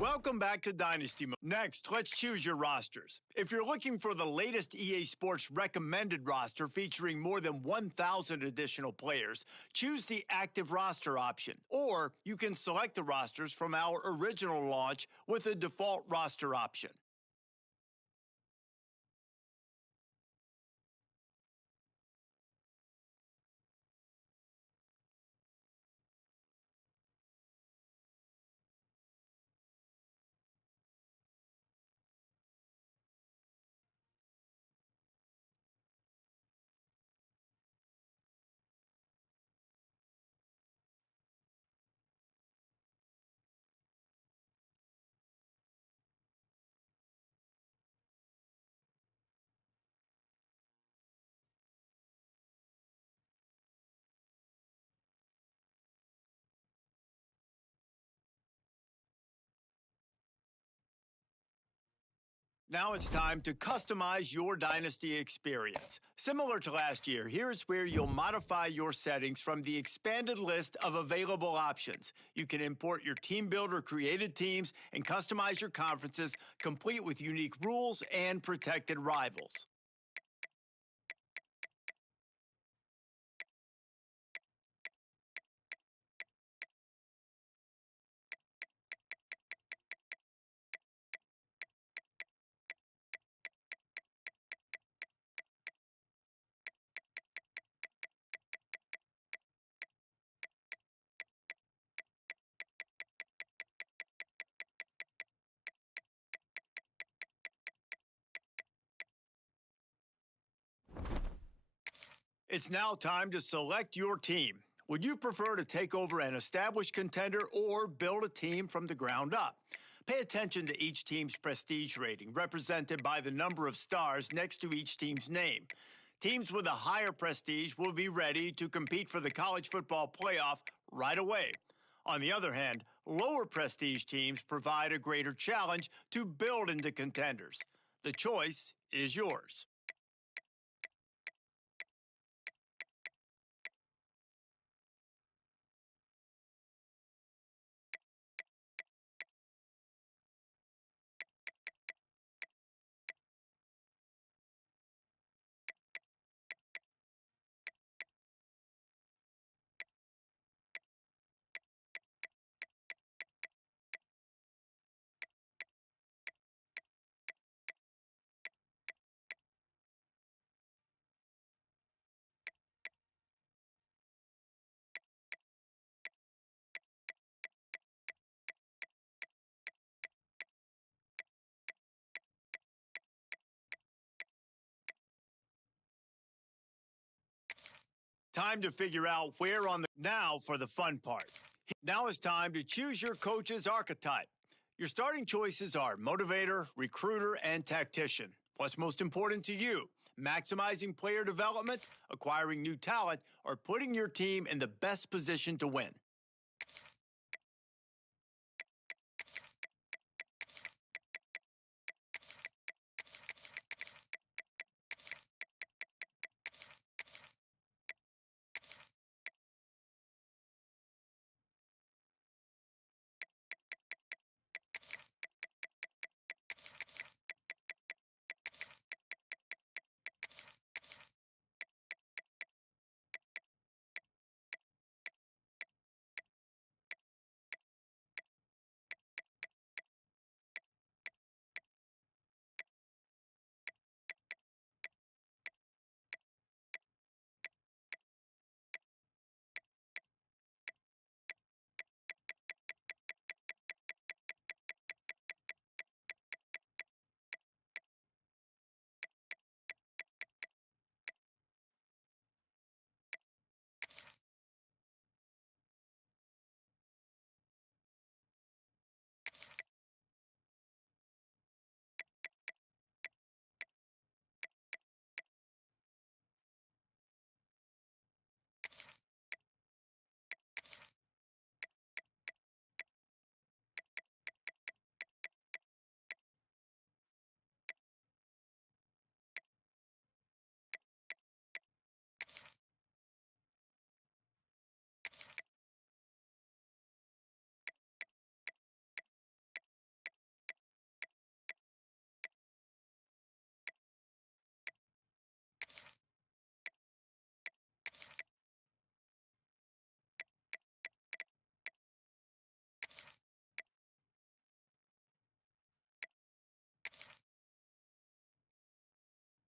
Welcome back to Dynasty Mode. Next, let's choose your rosters. If you're looking for the latest EA Sports recommended roster featuring more than 1,000 additional players, choose the active roster option. Or you can select the rosters from our original launch with a default roster option. Now it's time to customize your Dynasty experience. Similar to last year, here's where you'll modify your settings from the expanded list of available options. You can import your team builder created teams and customize your conferences, complete with unique rules and protected rivals. It's now time to select your team. Would you prefer to take over an established contender or build a team from the ground up? Pay attention to each team's prestige rating, represented by the number of stars next to each team's name. Teams with a higher prestige will be ready to compete for the college football playoff right away. On the other hand, lower prestige teams provide a greater challenge to build into contenders. The choice is yours. Time to figure out where on the now for the fun part. Now it's time to choose your coach's archetype. Your starting choices are motivator, recruiter, and tactician. What's most important to you? Maximizing player development, acquiring new talent, or putting your team in the best position to win?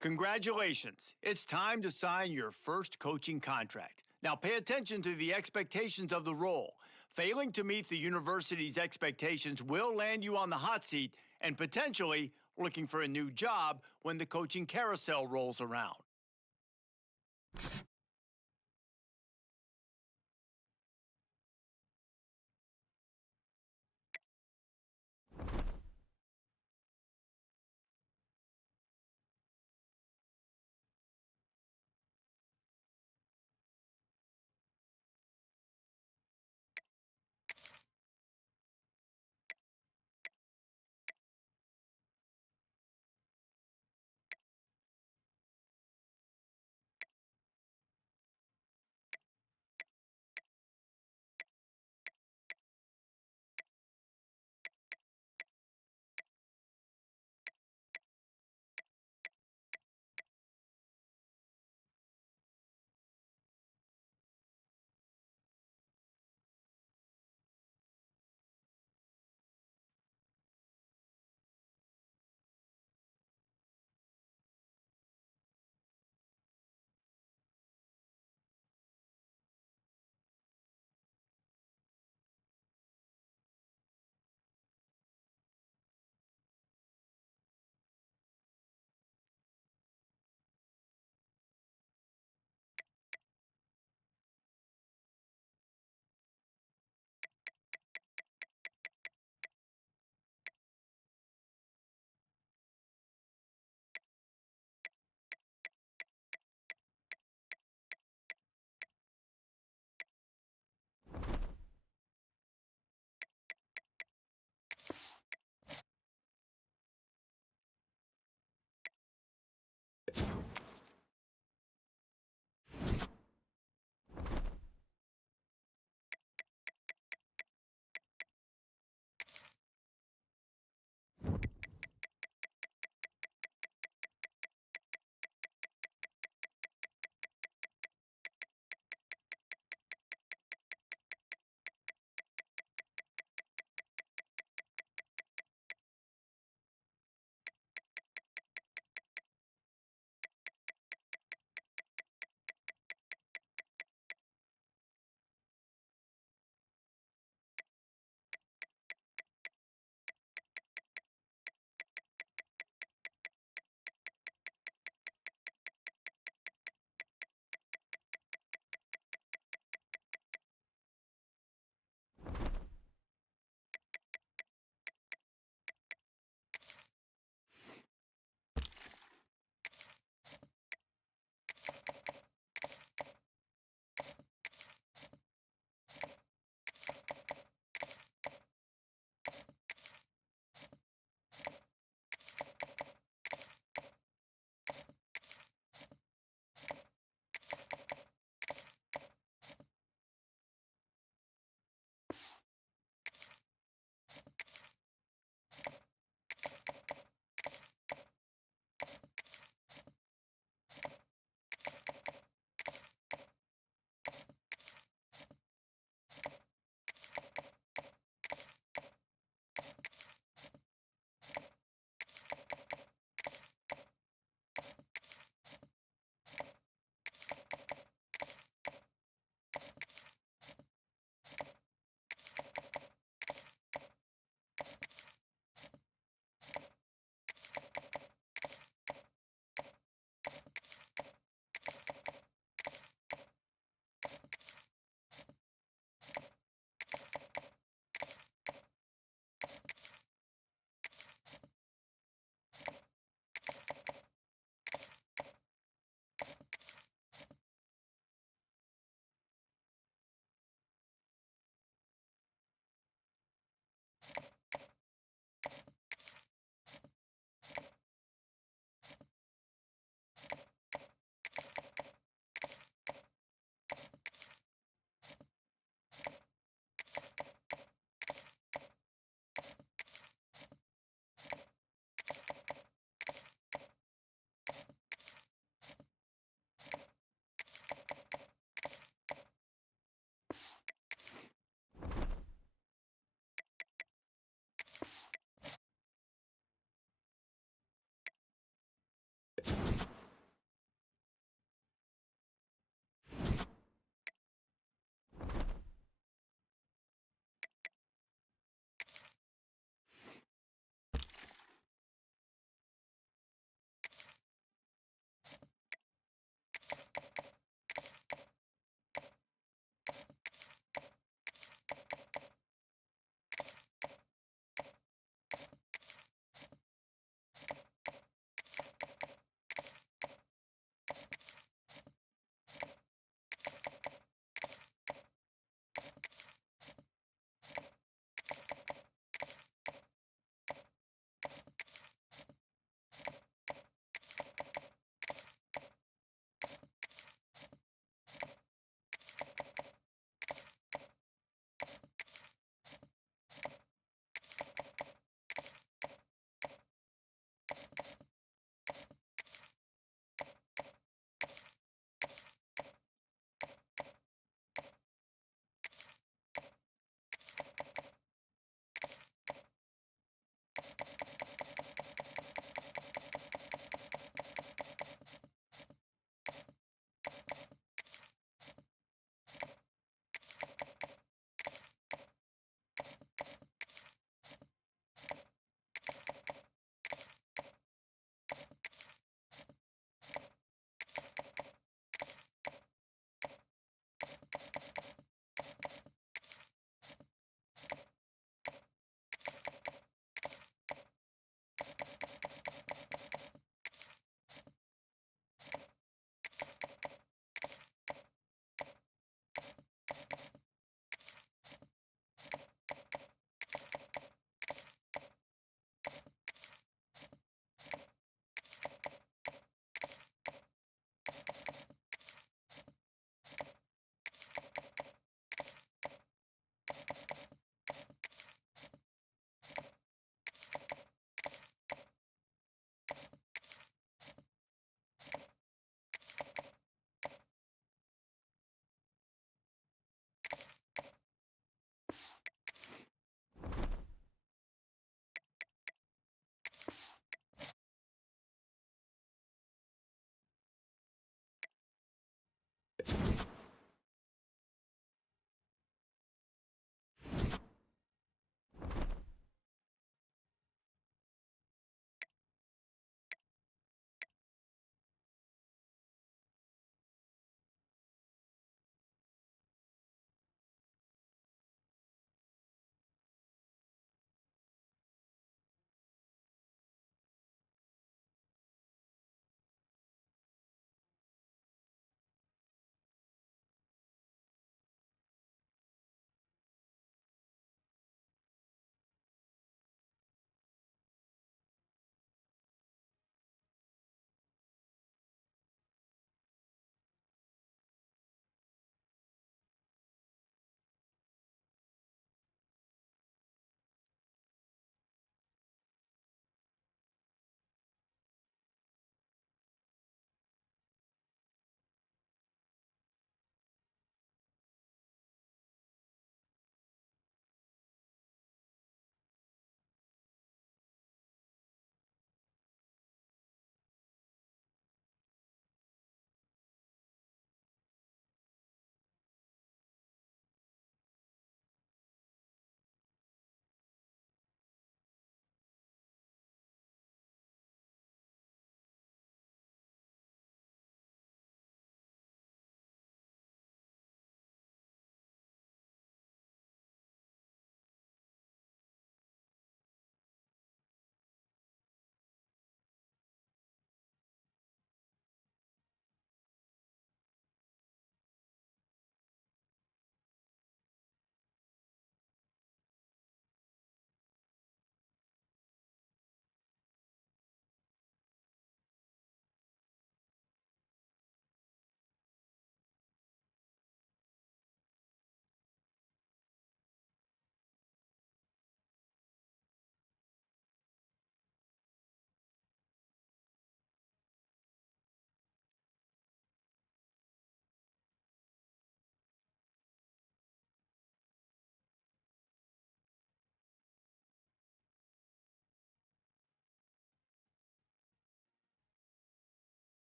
Congratulations. It's time to sign your first coaching contract. Now pay attention to the expectations of the role. Failing to meet the university's expectations will land you on the hot seat and potentially looking for a new job when the coaching carousel rolls around.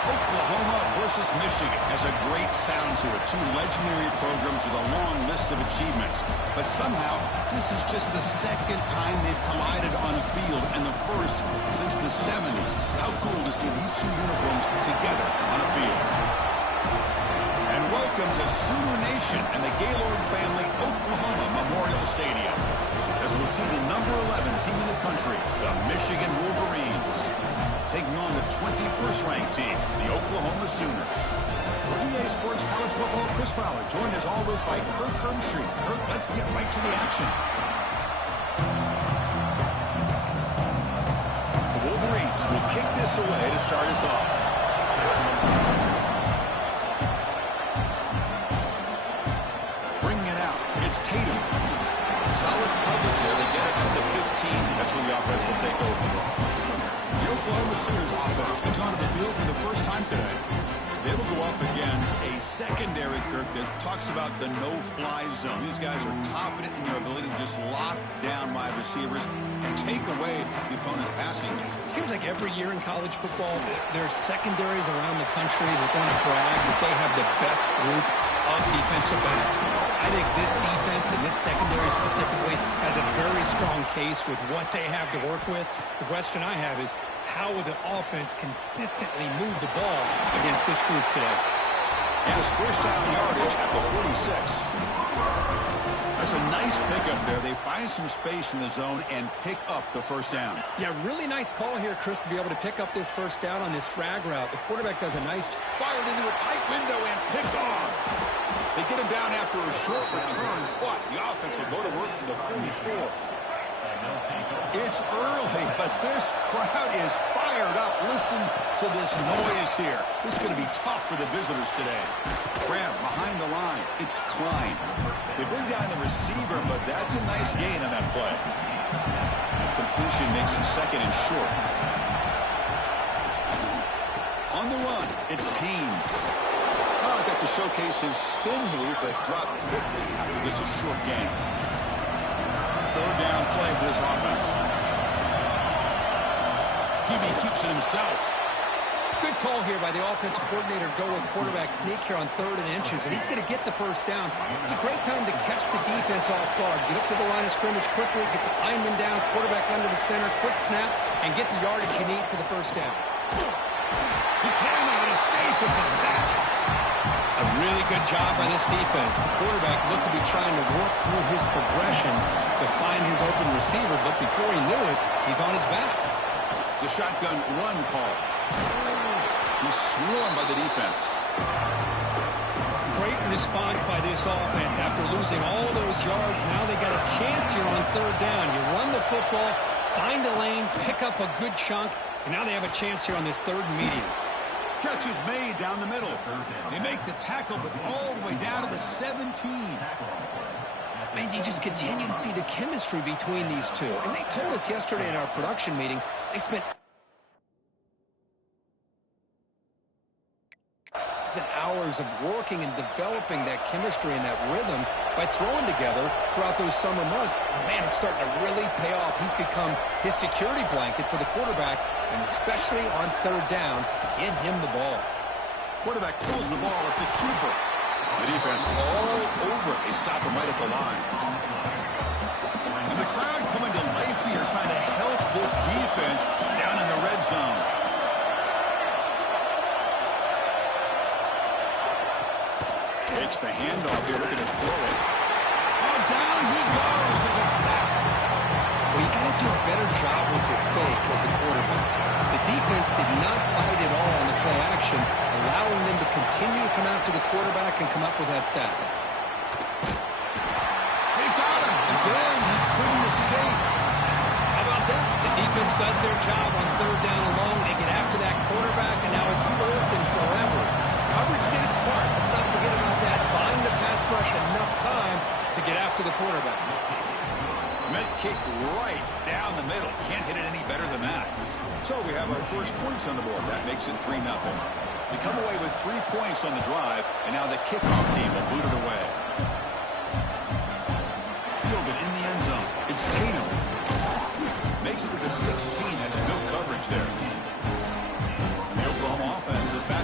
Oklahoma versus Michigan has a great sound to it. Two legendary programs with a long list of achievements. But somehow, this is just the second time they've collided on a field, and the first since the 70s. How cool to see these two uniforms together on a field. And welcome to Sooner Nation and the Gaylord family Oklahoma Memorial Stadium, as we'll see the number 11 team in the country, the Michigan Wolverines, taking on the 21st ranked team, the Oklahoma Sooners. For EA Sports College Football, Chris Fowler, joined as always by Kirk Herbstreit. Kirk, let's get right to the action. The Wolverines will kick this away to start us off. Bringing it out, it's Tatum. Solid coverage there. They get it up to 15. That's where the offense will take over. The Oklahoma Sooners offense comes onto the field for the first time today. They will go up against a secondary, Kirk, that talks about the no-fly zone. These guys are confident in their ability to just lock down wide receivers and take away the opponent's passing game. Seems like every year in college football, there's secondaries around the country that want to brag that they have the best group of defensive backs. I think this defense and this secondary specifically has a very strong case with what they have to work with. The question I have is, how will the offense consistently move the ball against this group today? And his first down yardage at the 46. That's a nice pickup there. They find some space in the zone and pick up the first down. Yeah, really nice call here, Chris, to be able to pick up this first down on this drag route. The quarterback does a nice job. Fired into a tight window and picked off. They get him down after a short return, but the offense will go to work from the 44. It's early, but this crowd is fired up. Listen to this noise here. This is going to be tough for the visitors today. Grab behind the line. It's Klein. They bring down the receiver, but that's a nice gain on that play. Completion makes it second and short. On the run, it's Haynes. Oh, got to showcase his spin move, but dropped quickly after just a short gain. Third down play for this offense. Hebe keeps it himself. Good call here by the offensive coordinator to go with quarterback sneak here on 3rd and inches, and he's going to get the first down. It's a great time to catch the defense off guard. Get up to the line of scrimmage quickly, get the lineman down, quarterback under the center, quick snap, and get the yardage you need for the first down. He cannot escape. It's a sack. A really good job by this defense. The quarterback looked to be trying to work through his progressions to find his open receiver, but before he knew it, he's on his back. It's a shotgun run call. He's swarmed by the defense. Great response by this offense after losing all those yards. Now they got a chance here on 3rd down. You run the football, find a lane, pick up a good chunk, and now they have a chance here on this 3rd and medium. Catch is made down the middle. They make the tackle, but all the way down to the 17. Man, you just continue to see the chemistry between these two. And they told us yesterday in our production meeting, they spent hours of working and developing that chemistry and that rhythm by throwing together throughout those summer months. And man, it's starting to really pay off. He's become his security blanket for the quarterback, and especially on 3rd down, get him the ball. Quarterback pulls the ball. It's a keeper. The defense all over. They stop him right at the line. And the crowd coming to life here, trying to help this defense down in the red zone. Takes the handoff here, looking to throw it. Oh, down he goes. It's a sack. Well, you got to do a better job with your fake as the quarterback. The defense did not bite at all on the play action, allowing them to continue to come after the quarterback and come up with that sack. They've got him. Again, he couldn't escape. How about that? The defense does their job on 3rd down and long. They get after that quarterback, and now it's 4th and forever. Coverage did its part. Let's not forget about that. Buying the pass rush enough time to get after the quarterback. Met kick right down the middle. Can't hit it any better than that. So we have our first points on the board. That makes it 3-0. We come away with 3 points on the drive, and now the kickoff team will boot it away. Fielded in the end zone. It's Tatum. Makes it to the 16. That's good coverage there. The Oklahoma offense is back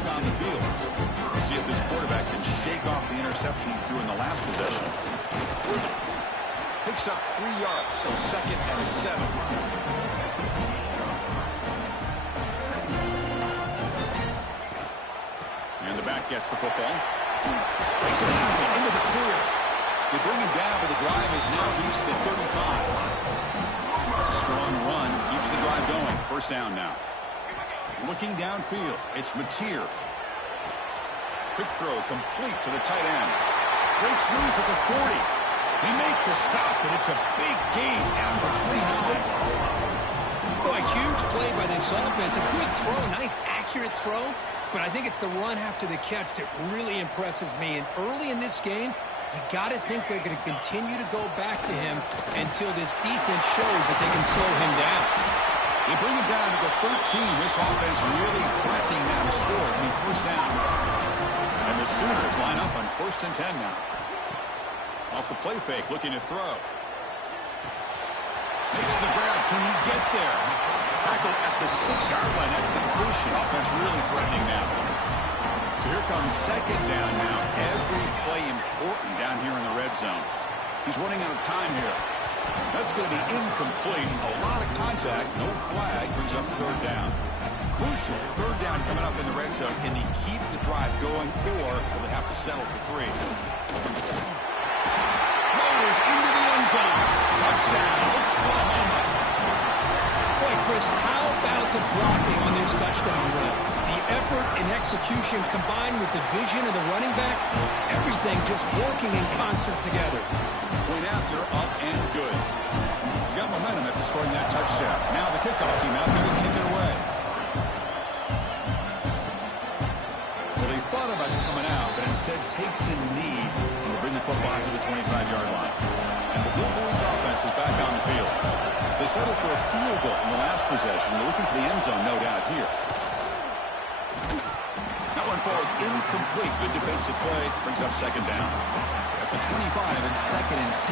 last possession. Picks up 3 yards, so 2nd and 7. And the back gets the football. Takes it out into the clear. They bring him down, but the drive has now reached the 35. It's a strong run. Keeps the drive going. First down now. Looking downfield. It's Mateer. Quick throw complete to the tight end. Breaks loose at the 40. They make the stop, but it's a big gain down to 29. Boy, huge play by this offense. A good throw, nice accurate throw. But I think it's the run after the catch that really impresses me. And early in this game, you got to think they're going to continue to go back to him until this defense shows that they can slow him down. They bring him down to the 13. This offense really threatening now to score. I mean, first down. And the Sooners line up on 1st and 10 now. Off the play fake, looking to throw. Makes the grab. Can he get there? Tackle at the 6-yard line after the completion. Offense really threatening now. So here comes 2nd down now. Every play important down here in the red zone. He's running out of time here. That's going to be incomplete. A lot of contact. No flag. Brings up 3rd down. Crucial. 3rd down coming up in the red zone. Can he keep the drive going, or will they have to settle for 3? Motors into the end zone. Touchdown, Oklahoma. Boy, Chris, how about the blocking on this touchdown run? The effort and execution combined with the vision of the running back, everything just working in concert together. Point after, up and good. You got momentum after scoring that touchdown. Now the kickoff team out there to kick it away. Well, he thought about coming out, but instead takes a knee and will bring the football to the 25-yard line. And the Wolverines offense is back on the field. They settled for a field goal in the last possession. They're looking for the end zone, no doubt, here. That one falls incomplete. Good defensive play. Brings up 2nd down. At the 25 and 2nd and 10.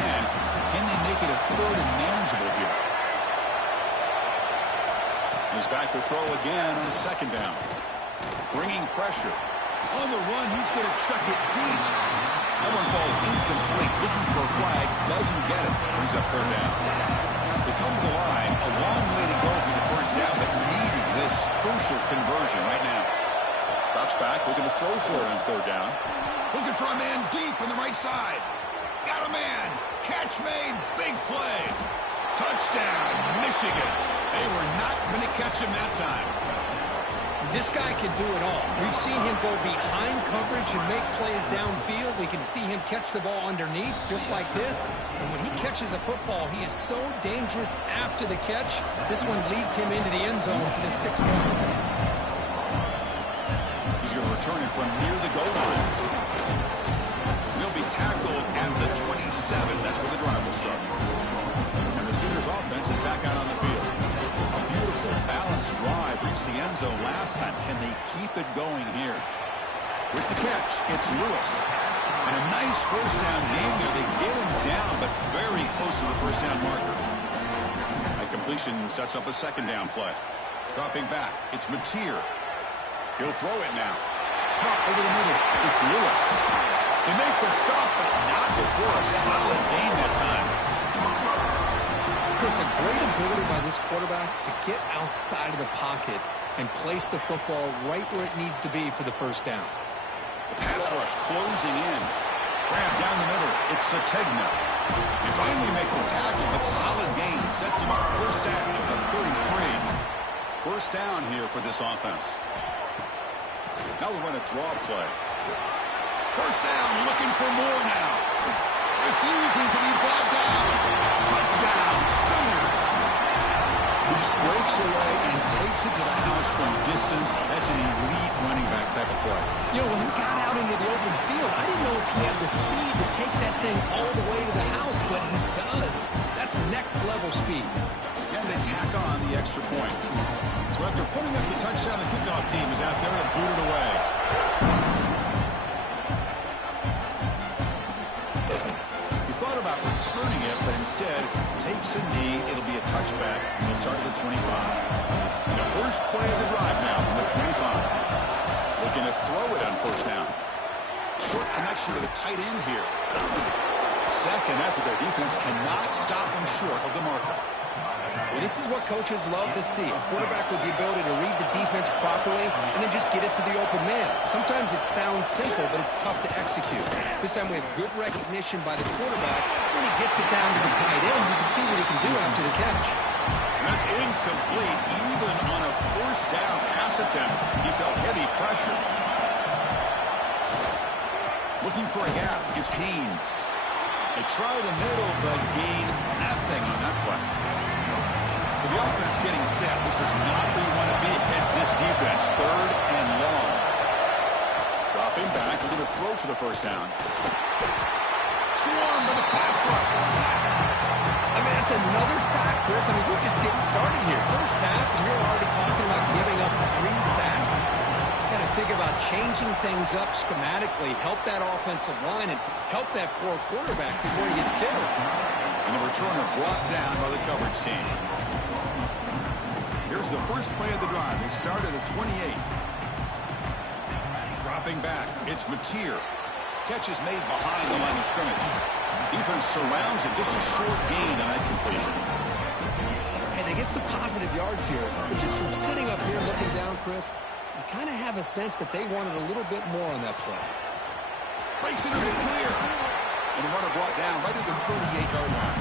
Can they make it a 3rd and manageable here? He's back to throw again on 2nd down. Bringing pressure. On the run, he's going to chuck it deep. That one falls incomplete. Looking for a flag. Doesn't get it. Brings up 3rd down. They come to the line. A long way to go for the first down, but needing this crucial conversion right now. Drops back, looking to throw for it on 3rd down. Looking for a man deep on the right side. Got a man. Catch made. Big play. Touchdown, Michigan. They were not going to catch him that time. This guy can do it all. We've seen him go behind coverage and make plays downfield. We can see him catch the ball underneath, just like this. And when he catches a football, he is so dangerous after the catch. This one leads him into the end zone for the 6 points. He's going to return it from near the goal line. He'll be tackled at the 27. That's where the drive will start. And the Sooners offense is back out on the field. A beautiful, balanced drive reached the end zone last time. Can they keep it going here? With the catch, it's Lewis. And a nice first down game there. They get him down, but very close to the first down marker. That completion sets up a 2nd down play. Dropping back, it's Mateer. He'll throw it now. Drop over the middle. It's Lewis. They make the stop, but not before a solid gain that time. Chris, a great ability by this quarterback to get outside of the pocket and place the football right where it needs to be for the first down. The pass rush closing in. Grab down the middle. It's Sategna. They finally make the tackle, but solid gain. Sets him up first down at the 33. First down here for this offense. Now we run a draw play. First down, looking for more now. Refusing to be brought down. Touchdown, Sooners. He just breaks away and takes it to the house from distance. That's an elite running back type of play. You know, when he got out into the open field, I didn't know if he had the speed to take that thing all the way to the house, but he does. That's next level speed. And they tack on the extra point. So after putting up the touchdown, the kickoff team is out there to boot it away. He thought about returning it, but instead takes a knee. It'll be a touchback. He'll start at the 25. The first play of the drive now from the 25. Looking to throw it on first down. Short connection to the tight end here. Second effort, their defense cannot stop them short of the marker. Well, this is what coaches love to see. A quarterback with the ability to read the defense properly and then just get it to the open man. Sometimes it sounds simple, but it's tough to execute. This time we have good recognition by the quarterback. When he gets it down to the tight end, you can see what he can do after the catch. That's incomplete. Even on a first down pass attempt, he felt heavy pressure. Looking for a gap. It's Haynes. They try the middle, but gain nothing on that play. So the offense getting set. This is not where you want to be against this defense. Third and long. Dropping back. We're going to throw for the first down. Swarm with a pass rush. A sack. I mean, that's another sack, Chris. I mean, we're just getting started here. First half, and you're already talking about giving up 3 sacks. Got to think about changing things up schematically, help that offensive line, and help that poor quarterback before he gets killed. And the returner brought down by the coverage team. Here's the first play of the drive. They start at the 28. Dropping back, it's Mateer. Catch is made behind the line of scrimmage. Defense surrounds it. Just a short gain on that completion. And they get some positive yards here, but just from sitting up here looking down, Chris, you kind of have a sense that they wanted a little bit more on that play. Breaks into the clear. And the runner brought down right at the 38-yard line.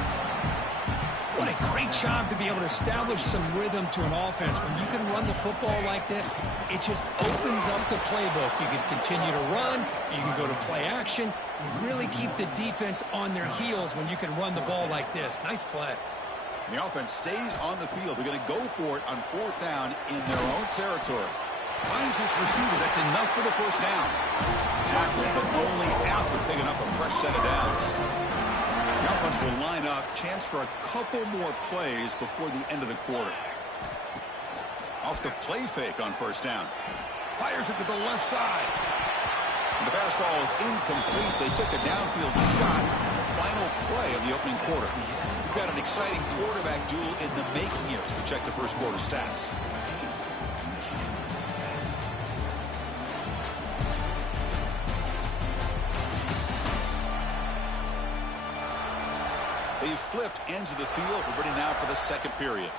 What a great job to be able to establish some rhythm to an offense. When you can run the football like this, it just opens up the playbook. You can continue to run. You can go to play action. You really keep the defense on their heels when you can run the ball like this. Nice play. The offense stays on the field. They're going to go for it on 4th down in their own territory. Finds this receiver. That's enough for the first down. Tackle, but only after picking up a fresh set of downs. The offense will line up. Chance for a couple more plays before the end of the quarter. Off the play fake on first down. Fires it to the left side. And the pass ball is incomplete. They took a downfield shot. Final play of the opening quarter. We've got an exciting quarterback duel in the making here as we check the first quarter stats. They've flipped ends of the field. We're ready now for the second period.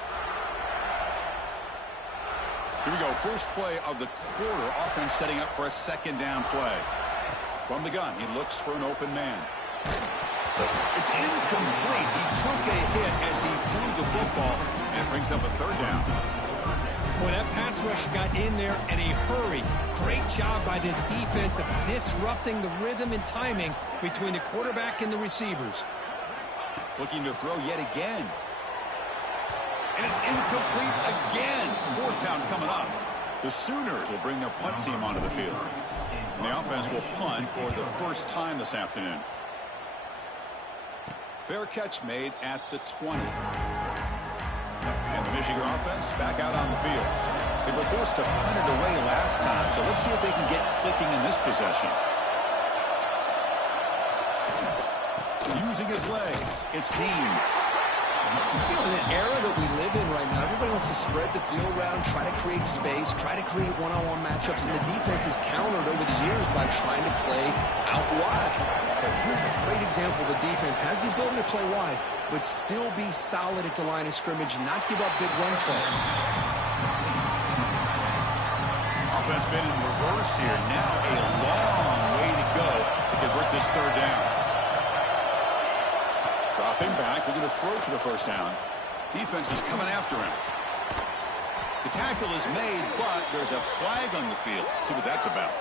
Here we go. First play of the quarter. Offense setting up for a second down play. From the gun, he looks for an open man. It's incomplete. He took a hit as he threw the football and brings up a third down. Boy, that pass rush got in there in a hurry. Great job by this defense of disrupting the rhythm and timing between the quarterback and the receivers. Looking to throw yet again. And it's incomplete again. 4th down coming up. The Sooners will bring their punt team onto the field. And the offense will punt for the first time this afternoon. Fair catch made at the 20. And the Michigan offense back out on the field. They were forced to punt it away last time, so let's see if they can get clicking in this possession. Using his legs, it's Haynes. You know, in the era that we live in right now, everybody wants to spread the field around, try to create space, try to create one-on-one matchups, and the defense is countered over the years by trying to play out wide. But here's a great example. The defense has the ability to play wide, but still be solid at the line of scrimmage and not give up big run plays. Offense been in reverse here. Now a long way to go to convert this third down. Dropping back, we're going to throw for the first down. Defense is coming after him. The tackle is made, but there's a flag on the field. Let's see what that's about.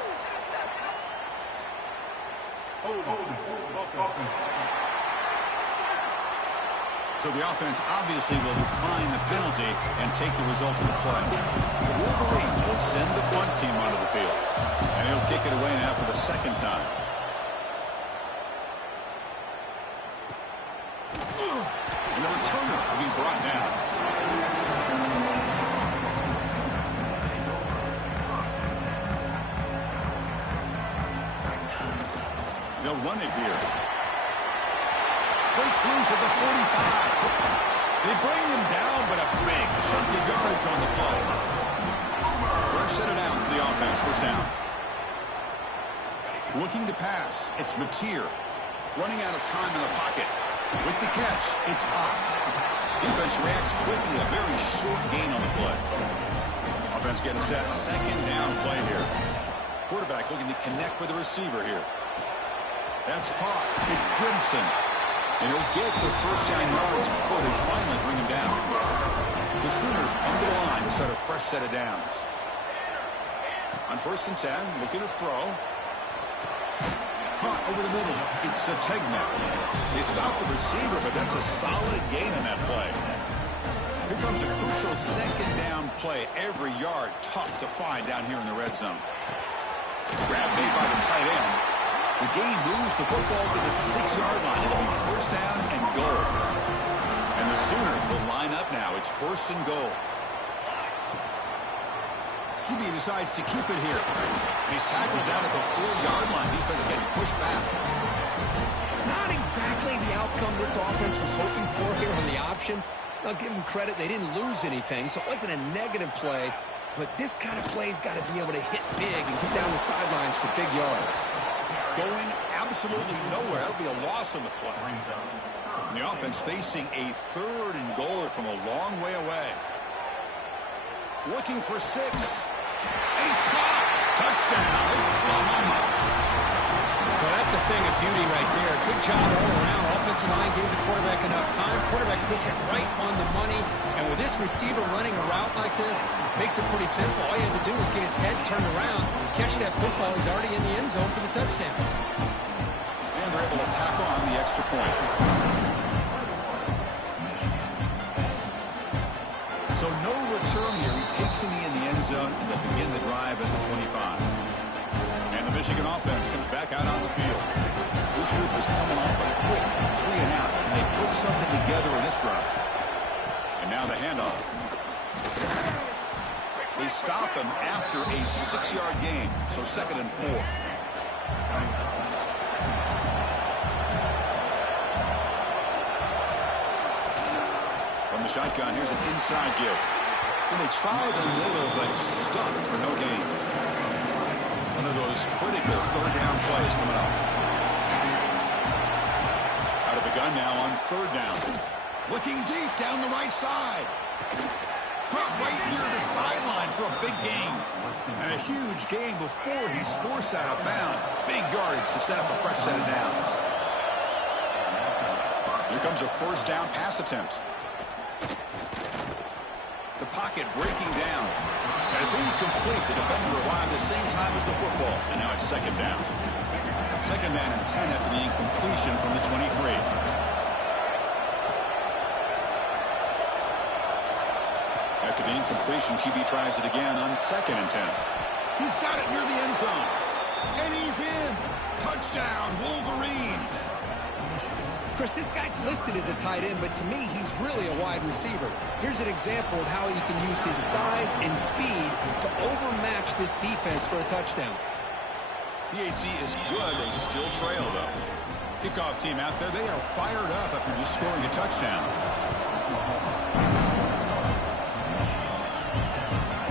So the offense obviously will decline the penalty and take the result of the play. The Wolverines will send the punt team onto the field. And he'll kick it away now for the second time. And the returner will be brought down. They'll run it here. Breaks loose at the 45. They bring him down, but a big chunk of yardage on the play. First set of downs for the offense. First down. Looking to pass. It's Mateer. Running out of time in the pocket. With the catch, It's popped. defense reacts quickly. A very short gain on the play. Offense getting set. Second down play here. Quarterback looking to connect with the receiver here. That's caught. It's Gibson. And he'll get the first down yards before they finally bring him down. The Sooners come to the line to set a fresh set of downs. On 1st and 10, looking to throw. Caught over the middle. It's Sategna. They stop the receiver, but that's a solid gain on that play. Here comes a crucial second down play. Every yard tough to find down here in the red zone. Grab made by the tight end. The game moves the football to the 6-yard line. It'll be first down and goal. And the Sooners will line up now. It's 1st and goal. QB decides to keep it here. He's tackled down at the 4-yard line. Defense getting pushed back. Not exactly the outcome this offense was hoping for here on the option. I'll give them credit. They didn't lose anything, so it wasn't a negative play. But this kind of play's got to be able to hit big and get down the sidelines for big yards. Going absolutely nowhere. That'll be a loss on the play. And the offense facing a 3rd and goal from a long way away. Looking for 6. And it's caught. Touchdown, Oklahoma. Well, that's a thing of beauty right there. Good job all around. Offensive line gave the quarterback enough time. Quarterback puts it right on the money. And with this receiver running a route like this, makes it pretty simple. All you have to do is get his head turned around, catch that football. He's already in the end zone for the touchdown. And they're able to tack on the extra point. So no return here. He takes it in the end zone and they begin the drive at the 25. And the Michigan offense comes back out on the field. This group is coming off a quick 3 and out, and they put something together in this drive. And now the handoff. They stop him after a 6-yard gain, so 2nd and 4. From the shotgun, here's an inside give. And they try the middle, but stuck for no gain. One of those critical 3rd down plays coming up. Out of the gun now on 3rd down. Looking deep down the right side. Caught right near the sideline for a big gain. And a huge gain before he's forced out of bounds. Big yardage to set up a fresh set of downs. Here comes a 1st down pass attempt. The pocket breaking down. And it's incomplete. The defender arrived at the same time as the football. And now it's 2nd down. 2nd man and 10 after the incompletion from the 23. After the incompletion, QB tries it again on 2nd and 10. He's got it near the end zone. And he's in. Touchdown, Wolverines. Chris, this guy's listed as a tight end, but to me, he's really a wide receiver. Here's an example of how he can use his size and speed to overmatch this defense for a touchdown. PHC is good. They still trail, though. Kickoff team out there, they are fired up after just scoring a touchdown.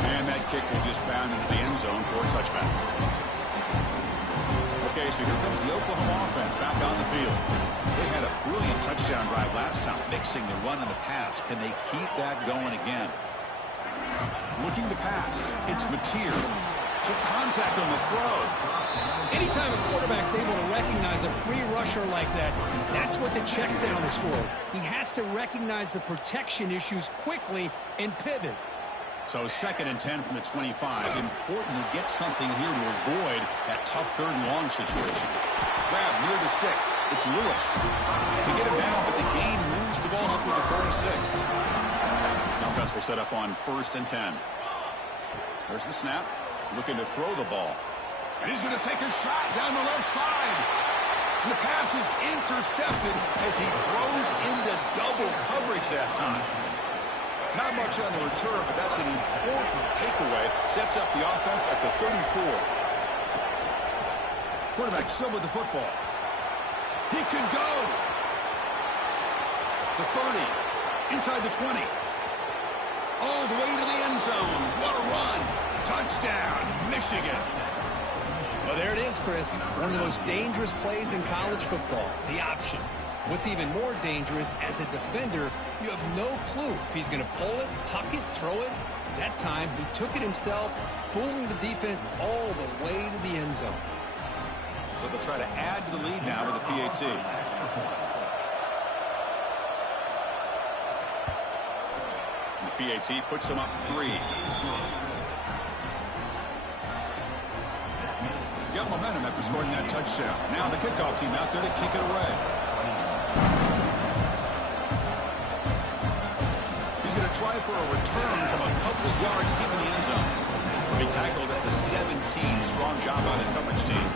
And that kick will just bound into the end zone for a touchback. Okay, so here comes the Oklahoma offense back on the field. They had a brilliant touchdown drive last time, mixing the run and the pass. Can they keep that going again? Looking to pass. It's Mateer. Took contact on the throw. Anytime a quarterback's able to recognize a free rusher like that, that's what the check down is for. He has to recognize the protection issues quickly and pivot. So 2nd and 10 from the 25. Important to get something here to avoid that tough 3rd and long situation. Grab near the sticks. It's Lewis. They get him down, but the gain moves the ball up to the 36. Offense will set up on 1st and 10. There's the snap. Looking to throw the ball. And he's going to take a shot down the left side. And the pass is intercepted as he throws into double coverage that time. Not much on the return, but that's an important takeaway. Sets up the offense at the 34. Quarterback still with the football. He could go. The 30. Inside the 20. All the way to the end zone. What a run. Touchdown, Michigan. Well, there it is, Chris. One of the most dangerous plays in college football, the option. What's even more dangerous, as a defender, you have no clue if he's going to pull it, tuck it, throw it. That time, he took it himself, fooling the defense all the way to the end zone. So they'll try to add to the lead now with a PAT. And the PAT puts them up 3. Got momentum after scoring that touchdown. Now the kickoff team out there to kick it away. He's going to try for a return from a couple of yards deep in the end zone. He tackled at the 17. Strong job by the coverage team.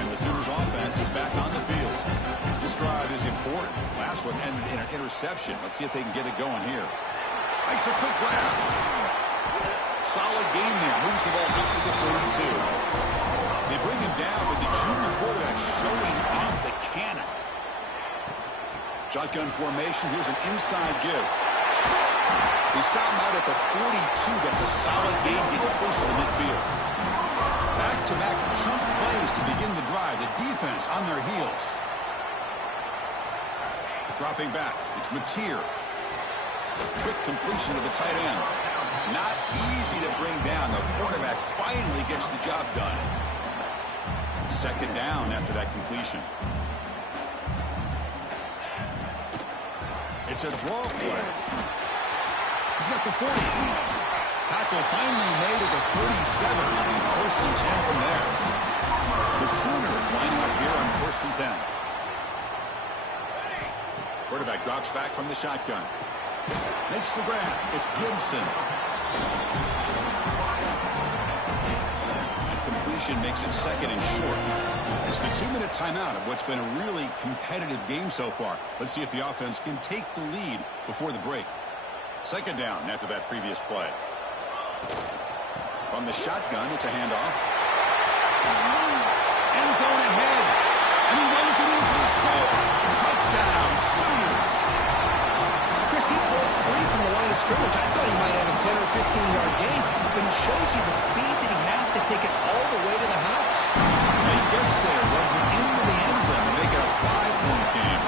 And the Sooners offense is back on the field. This drive is important. Last one ended in an interception. Let's see if they can get it going here. Makes a quick grab. Solid gain there. Moves the ball out to the 32. They bring him down with the junior quarterback showing off the cannon. Shotgun formation. Here's an inside give. They stop him out at the 42. That's a solid gain, getting close to the midfield. Back-to-back chunk plays to begin the drive. The defense on their heels. Dropping back. It's Mateer. Quick completion to the tight end. Not easy to bring down. The quarterback finally gets the job done. Second down after that completion. It's a draw play. He's got the 40. Tackle finally made at the 37. First and 10 from there. The Sooners lining up here on first and 10. Quarterback drops back from the shotgun. Makes the grab. It's Gibson. And completion makes it second and short. It's the 2-minute timeout of what's been a really competitive game so far. Let's see if the offense can take the lead before the break. Second down after that previous play. From the shotgun, it's a handoff. End zone ahead. And he runs it in for the score. Touchdown, Sooners. Chris, he broke free from the line of scrimmage. I thought he might have a 10 or 15-yard gain, but he shows you the speed that he has to take it all the way to the house. He gets there, runs it into the end zone to make it a 5-point game.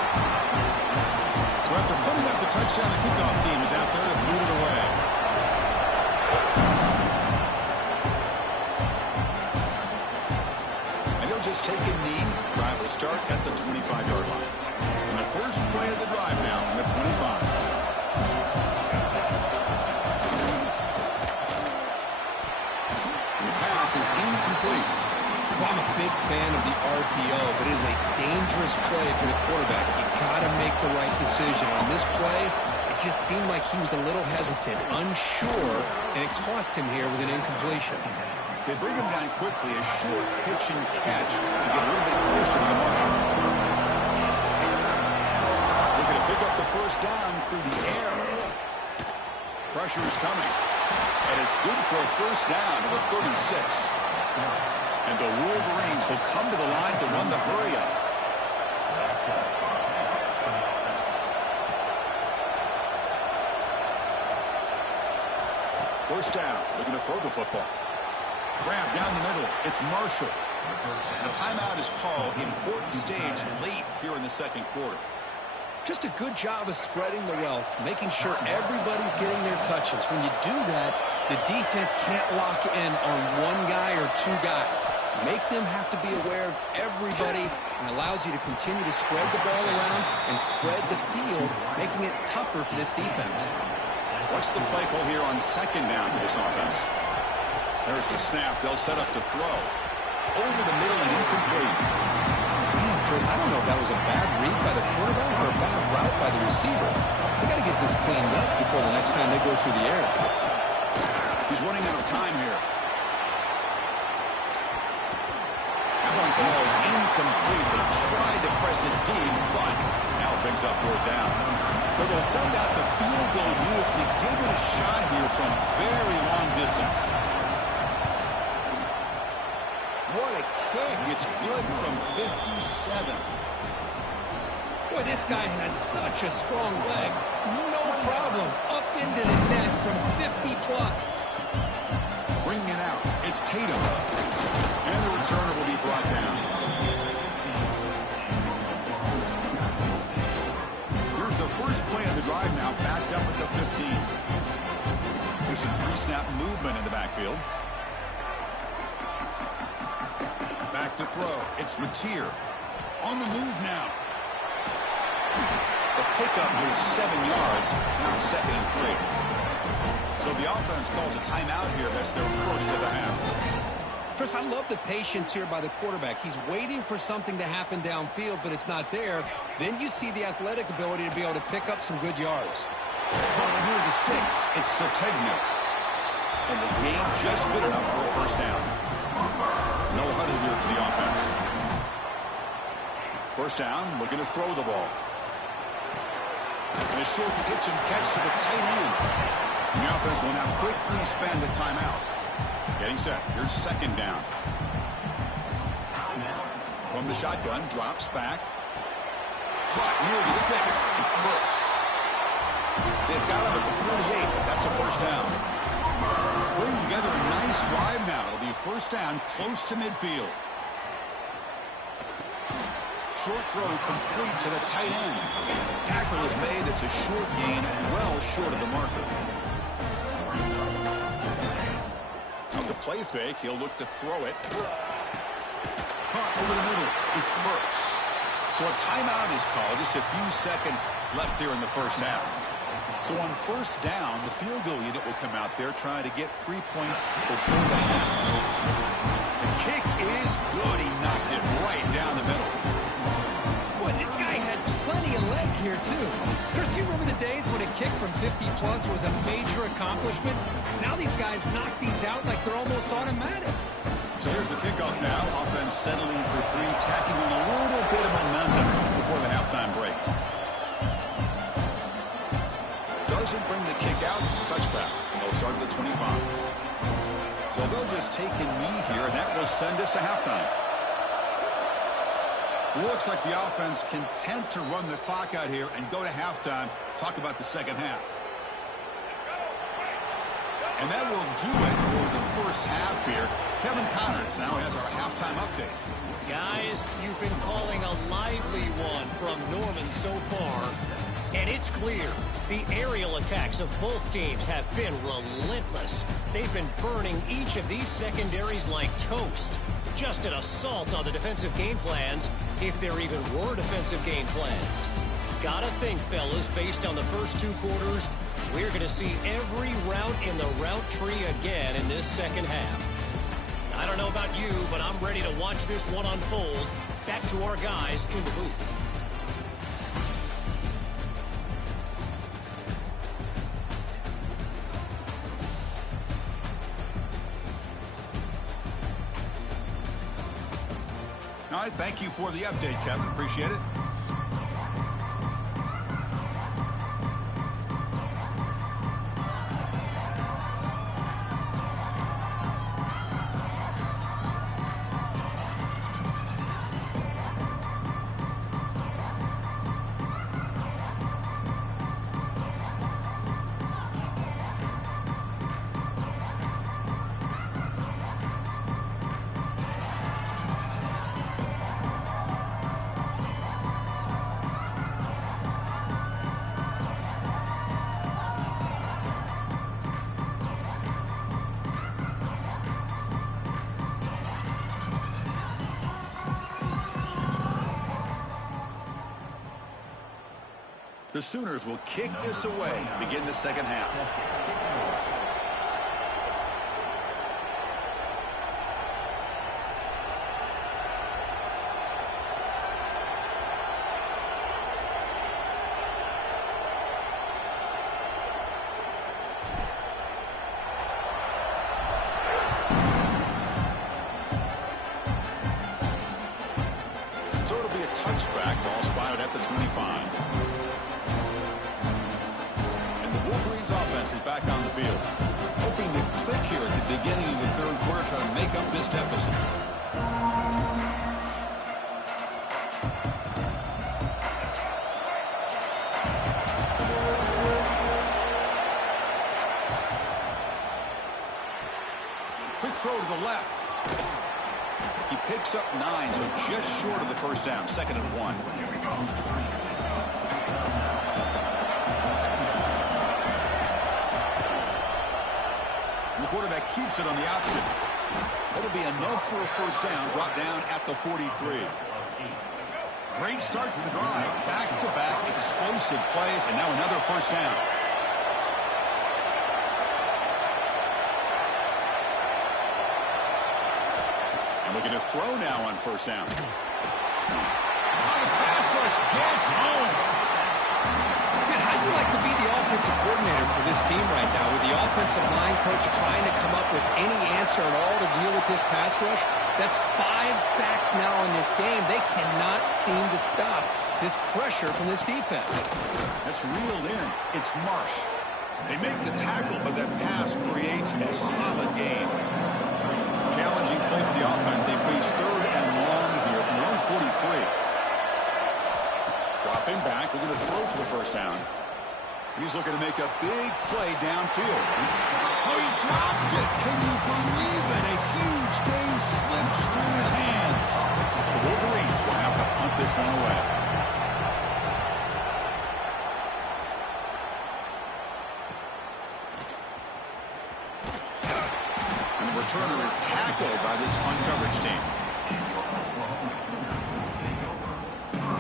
So after putting up the touchdown, the kickoff team is out there to boot it away. And he'll just take a knee. Drive will start at the 25-yard line. And the first play of the drive now on the 25. Is incomplete. Well, I'm a big fan of the RPO, but it is a dangerous play for the quarterback. You got to make the right decision. On this play, it just seemed like he was a little hesitant, unsure, and it cost him here with an incompletion. They bring him down quickly, a short pitch and catch to get a little bit closer to the mark. Looking to pick up the first down through the air. Pressure is coming. And it's good for a first down to the 36. And the Wolverines will come to the line to run the hurry up. First down, looking to throw the football. Grab down the middle. It's Marshall. A timeout is called. Important stage late here in the second quarter. Just a good job of spreading the wealth, making sure everybody's getting their touches. When you do that, the defense can't lock in on one guy or two guys. Make them have to be aware of everybody, and allows you to continue to spread the ball around and spread the field, making it tougher for this defense. What's the play call here on second down for this offense? There's the snap. They'll set up to throw. Over the middle and incomplete. Man, Chris, I don't know if that was a bad read by the quarterback or a bad route by the receiver. They got to get this cleaned up before the next time they go through the air. He's running out of time here. That one falls incomplete. They tried to press it deep, but now it brings up third down. So they'll send out the field goal unit to give it a shot here from very long distance. What a kick. It's good from 57. Boy, this guy has such a strong leg. No problem. Up into the net from 50 plus. Bringing it out. It's Tatum. And And the returner will be brought down. Here's the first play of the drive now, backed up at the 15. There's some pre-snap movement in the backfield. Back to throw. It's Mateer. On the move now. The pickup is 7 yards. Now 2nd and 3. So the offense calls a timeout here. That's their first of the half. Chris, I love the patience here by the quarterback. He's waiting for something to happen downfield, but it's not there. Then you see the athletic ability to be able to pick up some good yards. Near the sticks, it's Sategna. And the game just good enough for a first down. No huddle here for the offense. First down, looking to throw the ball. And a short pitch and catch to the tight end. And the offense will now quickly spend a timeout. Getting set. Here's 2nd down. From the shotgun, drops back. But near the sticks, it's Brooks. They've got him at the 48. That's a first down. Putting together a nice drive now. It'll be first down close to midfield. Short throw complete to the tight end. Tackle is made. It's a short gain, well short of the marker. Off the play fake, he'll look to throw it. Caught over the middle. It's Brooks. So a timeout is called. Just a few seconds left here in the first half. So on first down, the field goal unit will come out there trying to get 3 points before the half. The kick is good. He knocked it right down the middle. Boy, this guy had plenty of leg here, too. Chris, you remember the days when a kick from 50-plus was a major accomplishment? Now these guys knock these out like they're almost automatic. So here's the kickoff now. Offense settling for 3, tacking on a little bit of momentum before the halftime break. Doesn't bring the kick out. Touchback. They'll start at the 25. So they'll just take a knee here, and that will send us to halftime. Looks like the offense content to run the clock out here and go to halftime. Talk about the second half. And that will do it for the first half here. Kevin Connors now has our halftime update. Guys, you've been calling a lively one from Norman so far. And it's clear, the aerial attacks of both teams have been relentless. They've been burning each of these secondaries like toast. Just an assault on the defensive game plans, if there even were defensive game plans. Gotta think, fellas, based on the first 2 quarters, we're going to see every route in the route tree again in this second half. I don't know about you, but I'm ready to watch this one unfold. Back to our guys in the booth. All right, thank you for the update, Kevin. Appreciate it. The Sooners will kick this away to begin the second half. So it'll be a touchback. Ball spotted at the 25. Is back on the field. Hoping to click here at the beginning of the third quarter, trying to make up this deficit. Quick throw to the left. picks up 9, so just short of the first down. 2nd and 1. The quarterback keeps it on the option. It'll be enough for a first down, brought down at the 43. Great start to the drive. Back-to-back explosive plays, and now another first down. And looking to throw now on first down. The pass rush gets home. Man, how'd you like to be the offensive coordinator for this team right now, with the offensive line coach trying to come up with any answer at all to deal with this pass rush? That's 5 sacks now in this game. They cannot seem to stop this pressure from this defense. That's reeled in. It's Marsh. They make the tackle, but that pass creates a solid gain. Challenging play for the offense. They face 3rd and long here from their own 43. Dropping back, looking to throw for the first down. He's looking to make a big play downfield. Oh, he dropped it. Can you believe it? A huge gain slips through his hands. The Wolverines will have to punt this one away. And the returner is tackled by this on-coverage team.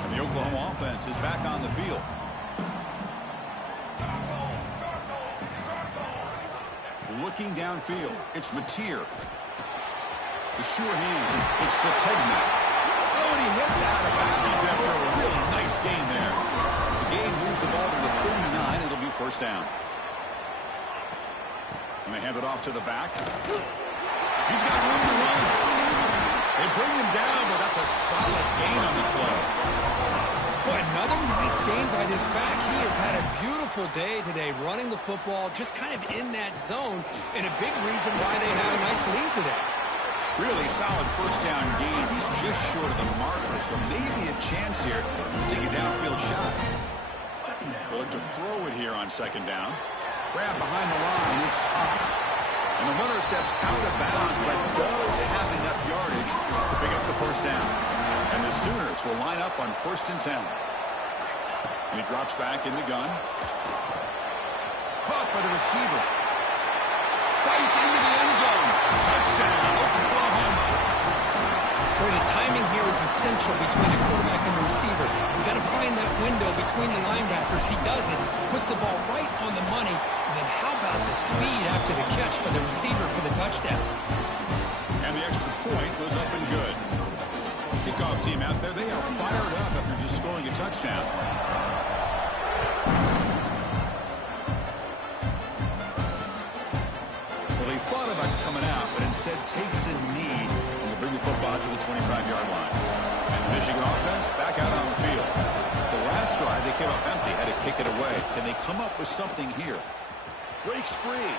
And the Oklahoma offense is back on the field. Looking downfield, it's Mateer. The sure hands, it's Sategna. Oh, and he hits out of bounds after a really nice gain there. The gain moves the ball to the 39. It'll be first down. And they hand it off to the back. He's got room to run. They bring him down, but that's a solid gain on the play. Boy, another nice game by this back. He has had a beautiful day today running the football, just kind of in that zone, and a big reason why they have a nice lead today. Really solid first down gain. He's just short of the marker, so maybe a chance here to take a downfield shot. They'll look to throw it here on 2nd down. Grab behind the line, it's Spot. And the runner steps out of bounds, but does have enough yardage to pick up the first down. And the Sooners will line up on 1st and 10. And he drops back in the gun. Caught by the receiver. Fights into the end zone. Touchdown, Oklahoma. Boy, the timing here is essential between the quarterback and the receiver. You got to find that window between the linebackers. He does it, puts the ball right on the money, and then how about the speed after the catch by the receiver for the touchdown? And the extra point was up and good. Kickoff team out there, they are fired up after just scoring a touchdown. Well, he thought about coming out, but instead takes a knee and will bring the football to the 25-yard line. And the Michigan offense back out on the field. The last drive, they came up empty, had to kick it away. Can they come up with something here? Breaks free.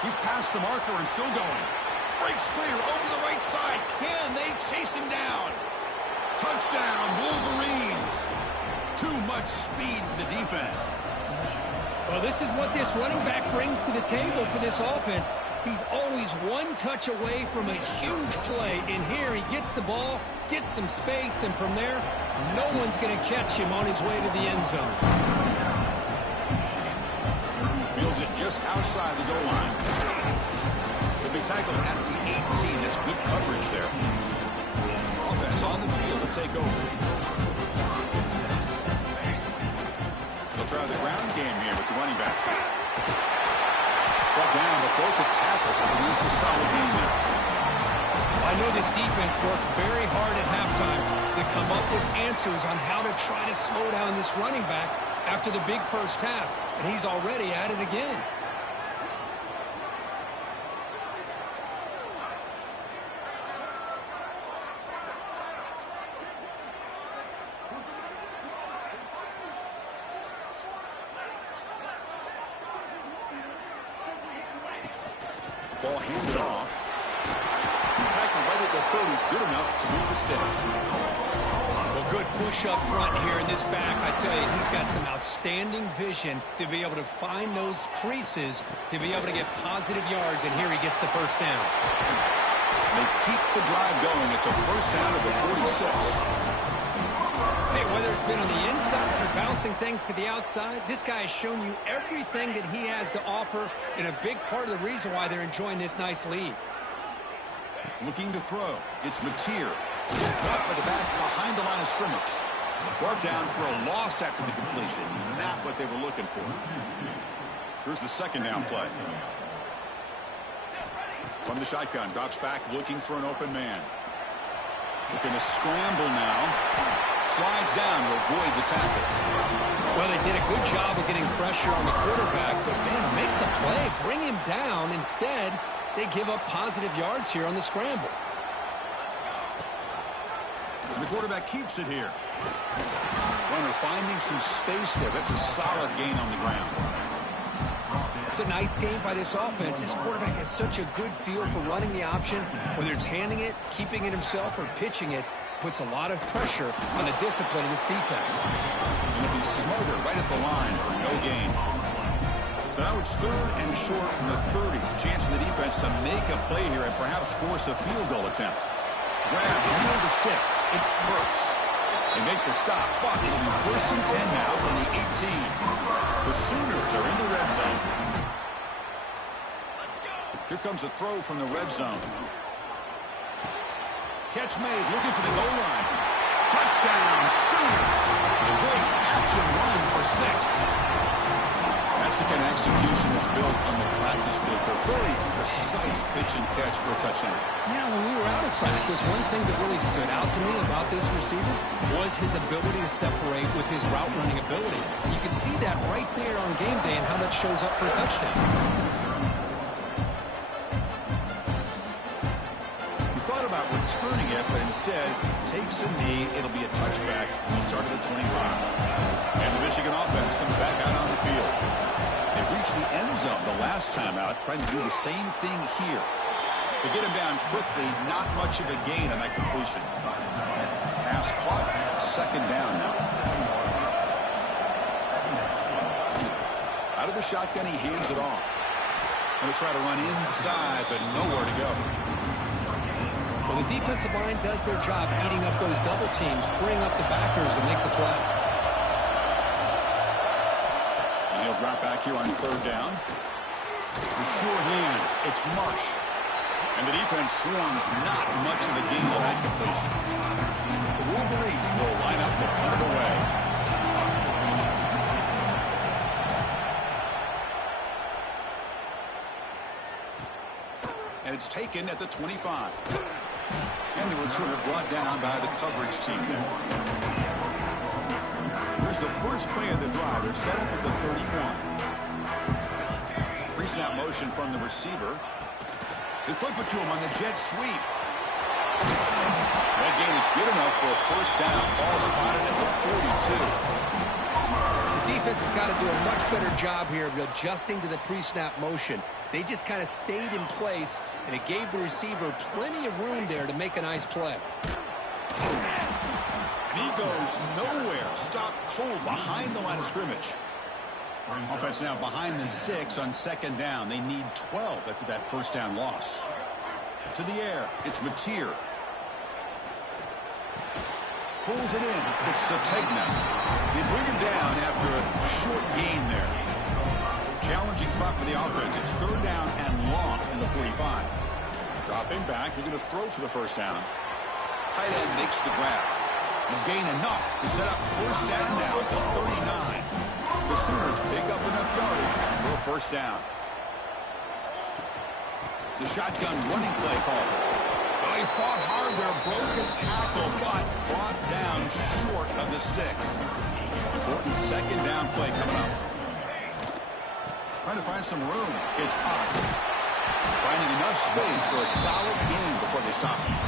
He's past the marker and still going. Breaks clear over the right side. Can they chase him down? Touchdown, Wolverines. Too much speed for the defense. Well, this is what this running back brings to the table for this offense. He's always one touch away from a huge play. And here he gets the ball, gets some space, and from there, no one's going to catch him on his way to the end zone. Fields it just outside the goal line. He'll be tackled at the 18. That's good coverage there. Offense on the field to take over. They'll try the ground game here with the running back. Brought down, but broke the tackle. Produce a solid gain there. I know this defense worked very hard at halftime to come up with answers on how to try to slow down this running back after the big first half, and he's already at it again. Ball handed off. He tackled right at the 30, good enough to move the sticks. Well, good push up front here in this back. I tell you, he's got some outstanding vision to be able to find those creases, to be able to get positive yards, and here he gets the first down. They keep the drive going. It's a first down at the 46. Hey, whether it's been on the inside or bouncing things to the outside, this guy has shown you everything that he has to offer, and a big part of the reason why they're enjoying this nice lead. Looking to throw. It's Mateer. Caught by the back behind the line of scrimmage. Brought down for a loss after the completion. Not what they were looking for. Here's the second down play. From the shotgun, drops back looking for an open man. Looking to scramble now. Slides down to avoid the tackle. Well, they did a good job of getting pressure on the quarterback, but, man, make the play. Bring him down. Instead, they give up positive yards here on the scramble. And the quarterback keeps it here. Runner finding some space there. That's a solid gain on the ground. It's a nice game by this offense. This quarterback has such a good feel for running the option. Whether it's handing it, keeping it himself, or pitching it, puts a lot of pressure on the discipline of this defense. And it'll be smothered right at the line for no gain. So now it's third and short from the 30. Chance for the defense to make a play here and perhaps force a field goal attempt. Grab near the sticks. It's Burks. They make the stop, but it'll be first and 10 now from the 18. The Sooners are in the red zone. Here comes a throw from the red zone. Catch made, looking for the goal line. Touchdown, Sooners. A great catch and run for 6. That's the kind of execution that's built on the practice field. A very precise pitch and catch for a touchdown. Yeah, when we were out of practice, one thing that really stood out to me about this receiver was his ability to separate with his route running ability. You can see that right there on game day and how that shows up for a touchdown. About returning it, but instead takes a knee. It'll be a touchback. We'll start at the 25. And the Michigan offense comes back out on the field. They reached the end zone the last time out, trying to do the same thing here. They get him down quickly, not much of a gain on that completion. Pass caught, second down now. Out of the shotgun, he hands it off. Going to try to run inside, but nowhere to go. Well, the defensive line does their job eating up those double teams, freeing up the backers to make the play. And he'll drop back here on third down. With sure hands, it's Marsh. And the defense swarms not much of a gain on that completion. The Wolverines will line up to punt it away. And it's taken at the 25. And the returner brought down by the coverage team there. Here's the first play of the drive. They're set up at the 31. Pre-snap motion from the receiver. They flip it to him on the jet sweep. That gain is good enough for a first down. Ball spotted at the 42. The defense has got to do a much better job here of adjusting to the pre-snap motion. They just kind of stayed in place, and it gave the receiver plenty of room there to make a nice play. And he goes nowhere. Stopped cold behind the line of scrimmage. Offense now behind the 6 on second down. They need 12 after that first down loss. To the air. It's Mateer. Pulls it in. It's Sategna. They bring him down after a short gain there. Challenging spot for the offense. It's third down and long in the 45. Dropping back. They're going to throw for the first down. Tight end makes the grab. And gain enough to set up first down now at the 39. The Sooners pick up enough yardage for a first down. The shotgun running play call. Oh, he fought hard there. Broken tackle, but brought down short of the sticks. Important second down play coming up. Trying to find some room. It's Potts. Finding enough space for a solid gain before they stop him.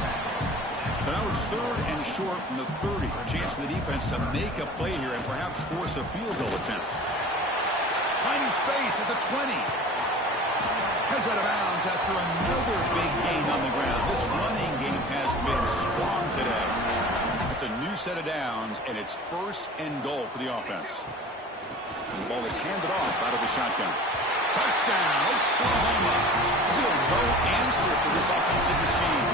So now it's third and short from the 30. A chance for the defense to make a play here and perhaps force a field goal attempt. Finding space at the 20. Heads out of bounds after another big gain on the ground. This running game has been strong today. It's a new set of downs, and it's first and goal for the offense. And the ball is handed off out of the shotgun. Touchdown, Oklahoma. Still no answer for this offensive machine.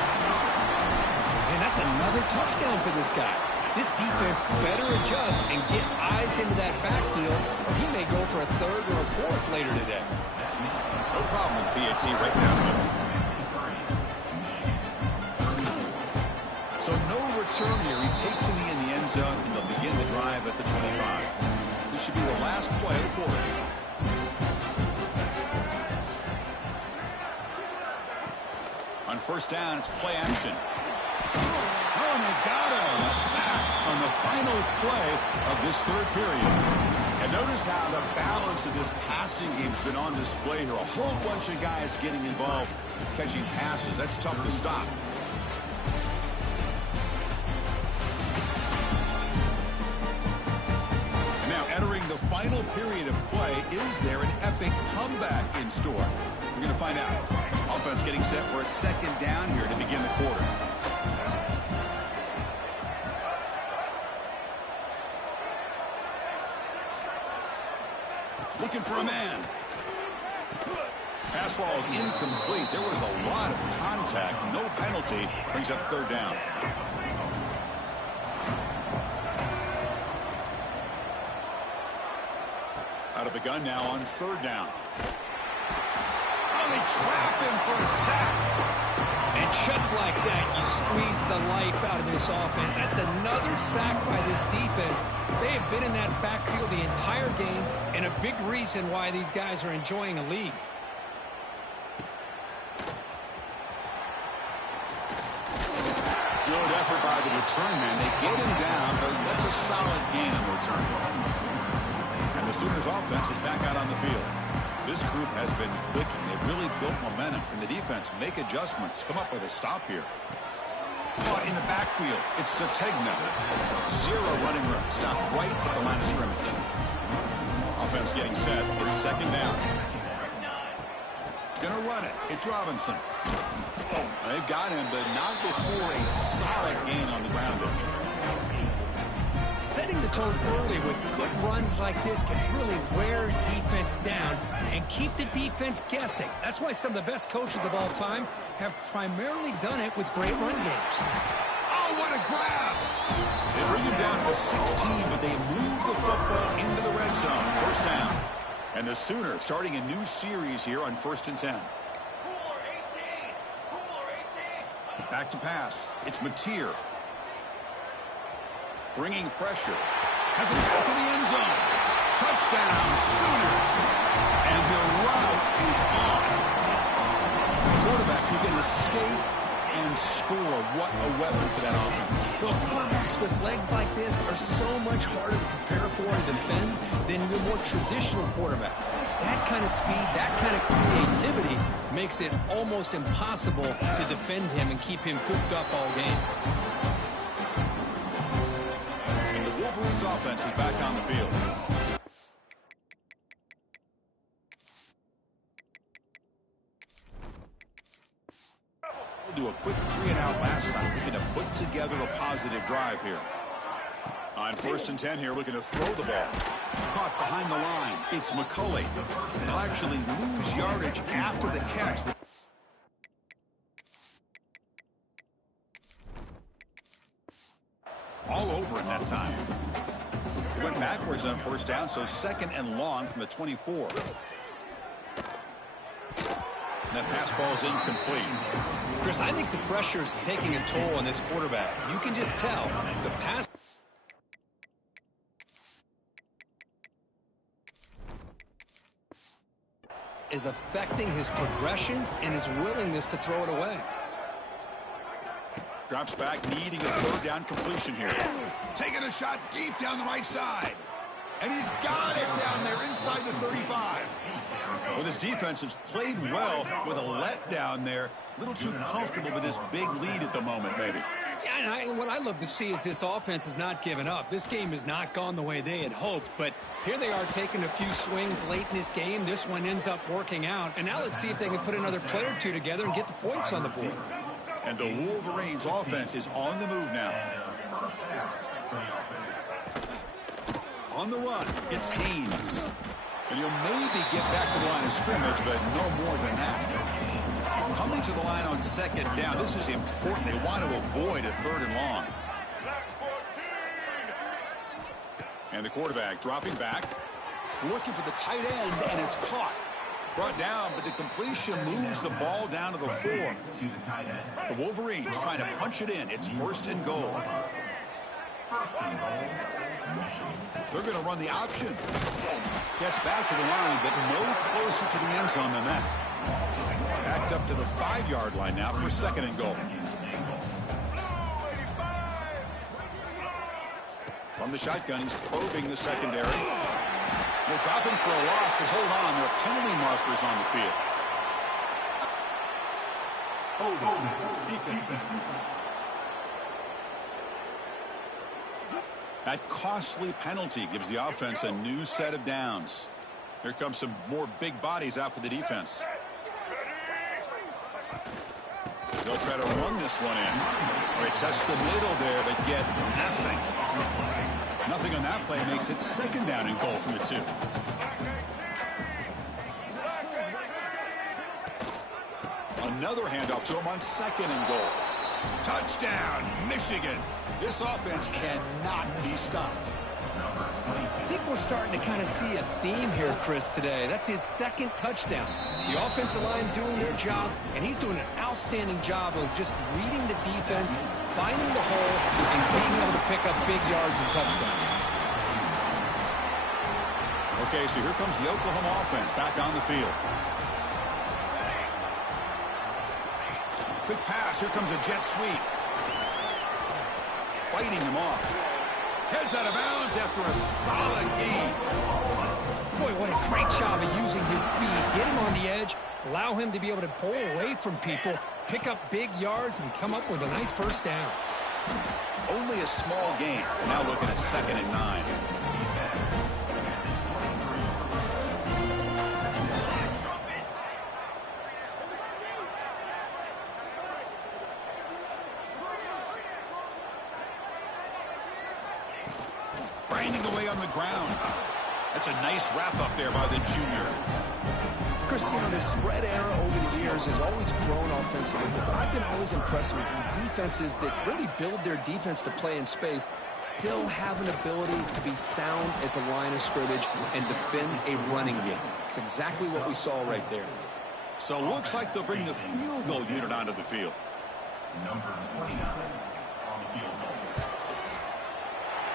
That's another touchdown for this guy. This defense better adjust and get eyes into that backfield, or he may go for a third or a fourth later today. No problem with PAT right now. So no return here. He takes it in the end zone, and they'll begin the drive at the 25. This should be the last play of the quarter. On first down, it's play action. Oh, and they've got a sack on the final play of this third period. And notice how the balance of this passing game's been on display here. A whole bunch of guys getting involved catching passes. That's tough to stop. And now entering the final period of play, is there an epic comeback in store? We're going to find out. Offense getting set for a second down here to begin the quarter. Looking for a man. Pass ball is incomplete. There was a lot of contact. No penalty. Brings up third down. Out of the gun now on third down. Oh, they trap him for a sack. And just like that, you squeeze the life out of this offense. That's another sack by this defense. They have been in that backfield the entire game, and a big reason why these guys are enjoying a lead. Good effort by the return man. They get him down, but that's a solid gain on the return. And the Sooners offense is back out on the field. This group has been clicking. They've really built momentum. Can the defense make adjustments? Come up with a stop here. Caught in the backfield. It's Sategna. Zero running room. Stop right at the line of scrimmage. Offense getting set. It's second down. Gonna run it. It's Robinson. They've got him, but not before a solid gain on the ground. Setting the tone early with good runs like this can really wear defense down and keep the defense guessing. That's why some of the best coaches of all time have primarily done it with great run games. Oh, what a grab! They bring him down to the 16, but they move the football into the red zone. First down. And the Sooners starting a new series here on 1st and 10. Back to pass. It's Mateer. Bringing pressure. Has it back to the end zone. Touchdown, Sooners. And the route is on. The quarterback who can escape and score. What a weapon for that offense. Well, quarterbacks with legs like this are so much harder to prepare for and defend than your more traditional quarterbacks. That kind of speed, that kind of creativity makes it almost impossible to defend him and keep him cooped up all game. Wolverines offense is back on the field. We'll do a quick 3-and-out last time. Looking to put together a positive drive here. On 1st and 10 here, looking to throw the ball. Caught behind the line. It's McCulley. They'll actually lose yardage after the catch. All over in that time. He went backwards on first down, so second and long from the 24. And that pass falls incomplete. Chris, I think the pressure is taking a toll on this quarterback. You can just tell the pass is affecting his progressions and his willingness to throw it away. Drops back, needing a third down completion here. Taking a shot deep down the right side. And he's got it down there inside the 35. Well, this defense has played well with a letdown there. A little too comfortable with this big lead at the moment, maybe. Yeah, and what I love to see is this offense has not given up. This game has not gone the way they had hoped, but here they are taking a few swings late in this game. This one ends up working out, and now let's see if they can put another play or two together and get the points on the board. And the Wolverines offense is on the move now. On the run, it's Haynes. And he'll maybe get back to the line of scrimmage, but no more than that. Coming to the line on on second down. This is important. They want to avoid a 3rd and long. And the quarterback dropping back, looking for the tight end, and it's caught. Brought down, but the completion moves the ball down to the 4. The Wolverines trying to punch it in. It's 1st and goal. They're going to run the option. Gets back to the line, but no closer to the end zone than that. Backed up to the 5-yard line now for 2nd and goal. From the shotgun, he's probing the secondary. They drop him for a loss, but hold on. There are penalty markers on the field. That costly penalty gives the offense a new set of downs. Here comes some more big bodies out for the defense. They'll try to run this one in. They test the middle there, but get nothing. Nothing on that play makes it 2nd down and goal from the 2. Another handoff to him on 2nd and goal. Touchdown, Michigan. This offense cannot be stopped. I think we're starting to kind of see a theme here, Chris, today. That's his 2nd touchdown. The offensive line doing their job, and he's doing an outstanding job of just reading the defense, finding the hole, and being able to pick up big yards and touchdowns. Okay, so here comes the Oklahoma offense back on the field. Quick pass. Here comes a jet sweep. Fighting him off. Heads out of bounds after a solid gain. Boy, what a great job of using his speed. Get him on the edge, allow him to be able to pull away from people, pick up big yards, and come up with a nice 1st down. Only a small gain. Now looking at 2nd and 9. Grinding away on the ground. That's a nice wrap up there by the junior. Christian, the spread era over the years has always grown offensively, but I've been always impressed with defenses that really build their defense to play in space, still have an ability to be sound at the line of scrimmage and defend a running game. It's exactly what we saw right there. So it looks like they'll bring the field goal unit onto the field. Number 29 on the field goal.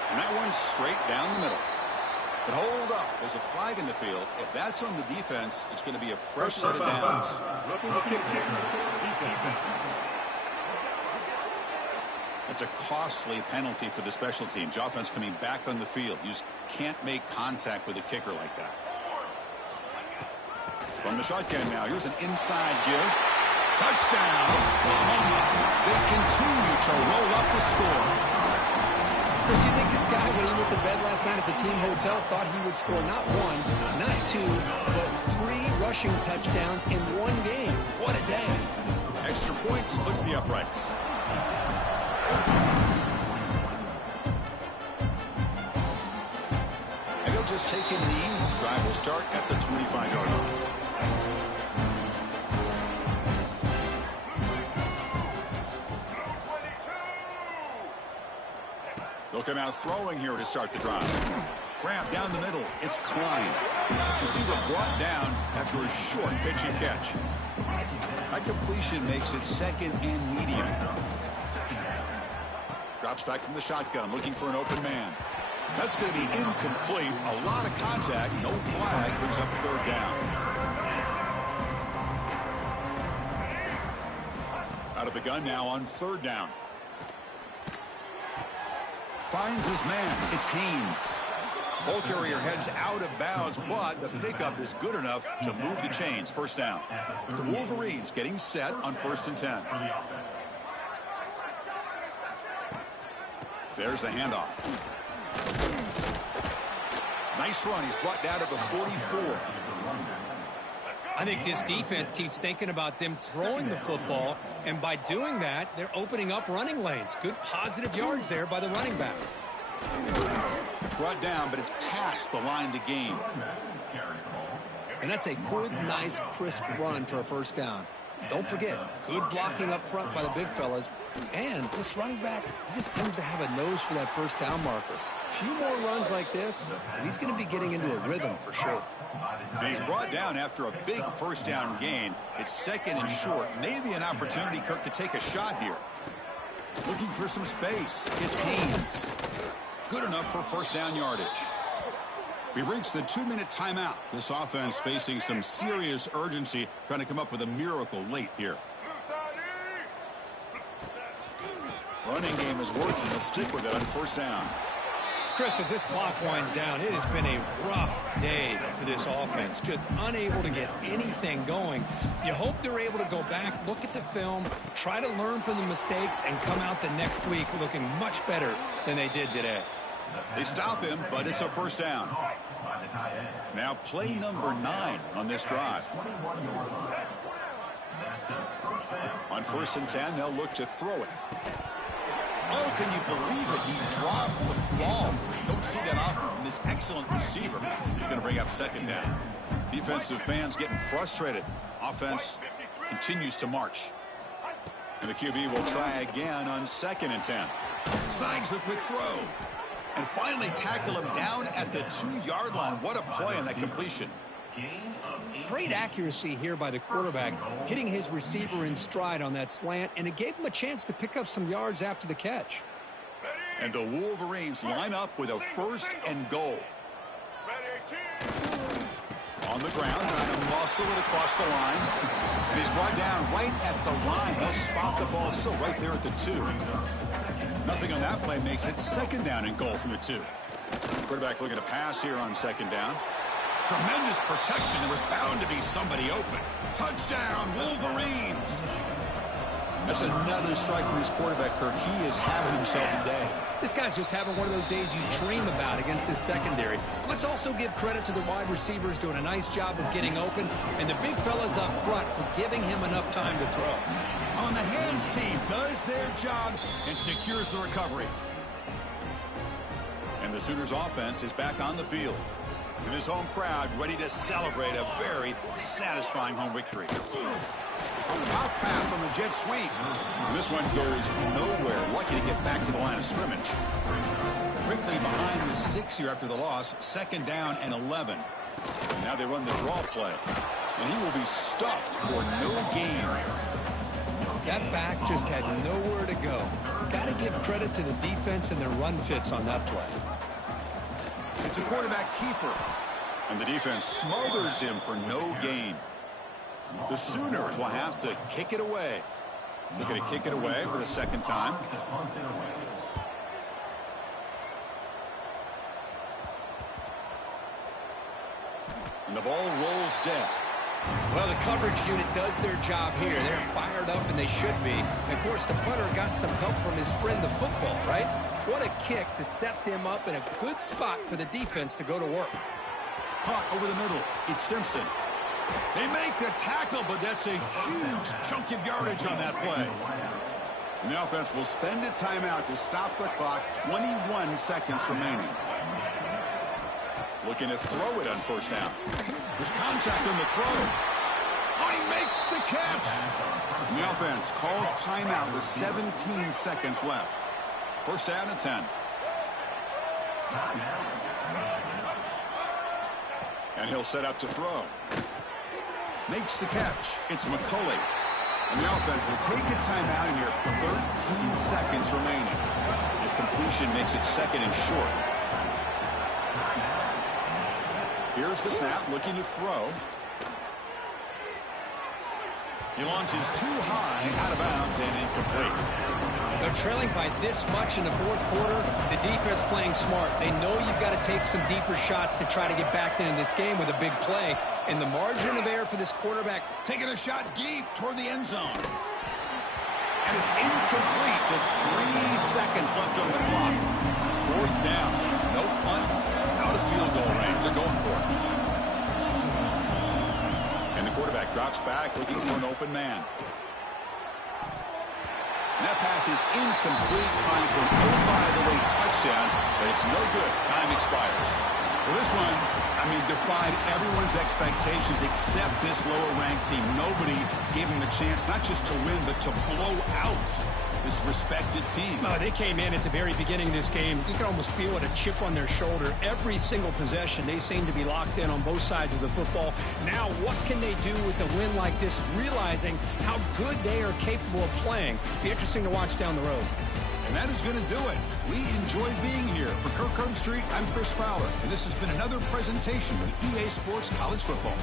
And that one's straight down the middle. But hold up. There's a flag in the field. If that's on the defense, it's going to be a fresh set of downs. That's a costly penalty for the special teams. The offense coming back on the field. You just can't make contact with a kicker like that. From the shotgun now. Here's an inside give. Touchdown, Oklahoma. They continue to roll up the score. Chris, you think this guy, when he went to bed last night at the team hotel, thought he would score not 1, not 2, but 3 rushing touchdowns in 1 game? What a day. Extra point splits the uprights. And he'll just take a knee. Drive will start at the 25-yard line. They'll come out throwing here to start the drive. Grab down the middle. It's Klein. Receiver brought down after a short pitch and catch. That completion makes it 2nd and medium. Drops back from the shotgun, looking for an open man. That's going to be incomplete. A lot of contact. No flag. Brings up 3rd down. Out of the gun now on 3rd down. Finds his man. It's Haynes. Ball carrier heads out of bounds, but the pickup is good enough to move the chains. 1st down. The Wolverines getting set on 1st and 10. There's the handoff. Nice run. He's brought down to the 44. I think this defense keeps thinking about them throwing the football, and by doing that, they're opening up running lanes. Good positive yards there by the running back. Brought down, but it's past the line to gain. And that's a good, nice, crisp run for a 1st down. Don't forget, good blocking up front by the big fellas. And this running back, he just seems to have a nose for that first down marker. A few more runs like this, and he's going to be getting into a rhythm for sure. And he's brought down after a big first down gain. It's second and short. Maybe an opportunity, Kirk, to take a shot here. Looking for some space. It's Haynes. Good enough for first down yardage. We've reached the 2-minute timeout. This offense facing some serious urgency, trying to come up with a miracle late here. Running game is working. Let's stick with it on first down. Chris, as this clock winds down, it has been a rough day for this offense. Just unable to get anything going. You hope they're able to go back, look at the film, try to learn from the mistakes, and come out the next week looking much better than they did today. They stop him, but it's a first down. Now play number 9 on this drive. On 1st and 10, they'll look to throw it. Oh, can you believe it? He dropped the ball. Don't see that often from this excellent receiver. He's going to bring up second down. Defensive fans getting frustrated. Offense continues to march. And the QB will try again on 2nd and 10. Snags the quick throw. And finally tackle him down at the 2-yard line. What a play on that completion. Great accuracy here by the quarterback, hitting his receiver in stride on that slant, and it gave him a chance to pick up some yards after the catch. And the Wolverines line up with a 1st and goal. On the ground, trying to muscle it across the line. And he's brought down right at the line. He'll spot the ball still right there at the 2. Nothing on that play makes it 2nd down and goal from the 2. Quarterback looking to pass here on 2nd down. Tremendous protection. There was bound to be somebody open. Touchdown, Wolverines. That's another strike from this quarterback, Kirk. He is having himself a day. This guy's just having one of those days you dream about against this secondary. Let's also give credit to the wide receivers doing a nice job of getting open, and the big fellas up front for giving him enough time to throw. On the hands team does their job and secures the recovery. And the Sooners offense is back on the field. And this home crowd ready to celebrate a very satisfying home victory. A pop pass on the jet sweep. And this one goes nowhere. Lucky to get back to the line of scrimmage. Quickly behind the sticks here after the loss. 2nd down and 11. And now they run the draw play. And he will be stuffed for no gain. That back just had nowhere to go. Got to give credit to the defense and their run fits on that play. It's a quarterback keeper. And the defense smothers him for no gain. The Sooners will have to kick it away. Looking to kick it away for the 2nd time. And the ball rolls dead. Well, the coverage unit does their job here. They're fired up, and they should be. And of course, the punter got some help from his friend, the football, right? What a kick to set them up in a good spot for the defense to go to work. Caught over the middle. It's Simpson. They make the tackle, but that's a huge chunk of yardage on that play. And the offense will spend a timeout to stop the clock. 21 seconds remaining. Looking to throw it on 1st down. There's contact on the throw. Oh, he makes the catch. And the offense calls timeout with 17 seconds left. 1st down and 10. And he'll set up to throw. Makes the catch. It's McCulley. And the offense will take a timeout in here. 13 seconds remaining. The completion makes it 2nd and short. Here's the snap, looking to throw. He launches too high, out of bounds, and incomplete. They're trailing by this much in the 4th quarter. The defense playing smart. They know you've got to take some deeper shots to try to get back in this game with a big play. And the margin of error for this quarterback. Taking a shot deep toward the end zone. And it's incomplete. Just 3 seconds left on the clock. 4th down. No punt. Out of field goal range. They're going for it. And the quarterback drops back looking for an open man. And that pass is incomplete, trying for an oh-by-the-way touchdown, but it's no good. Time expires. Well, this one, defied everyone's expectations except this lower-ranked team. Nobody gave them a chance not just to win, but to blow out this respected team. No, they came in at the very beginning of this game. You can almost feel it, a chip on their shoulder. Every single possession, they seem to be locked in on both sides of the football. Now, what can they do with a win like this, realizing how good they are capable of playing? Be interesting to watch down the road. And that is going to do it. We enjoyed being here. For Kirk Herbstreit, I'm Chris Fowler, and this has been another presentation of EA Sports College Football.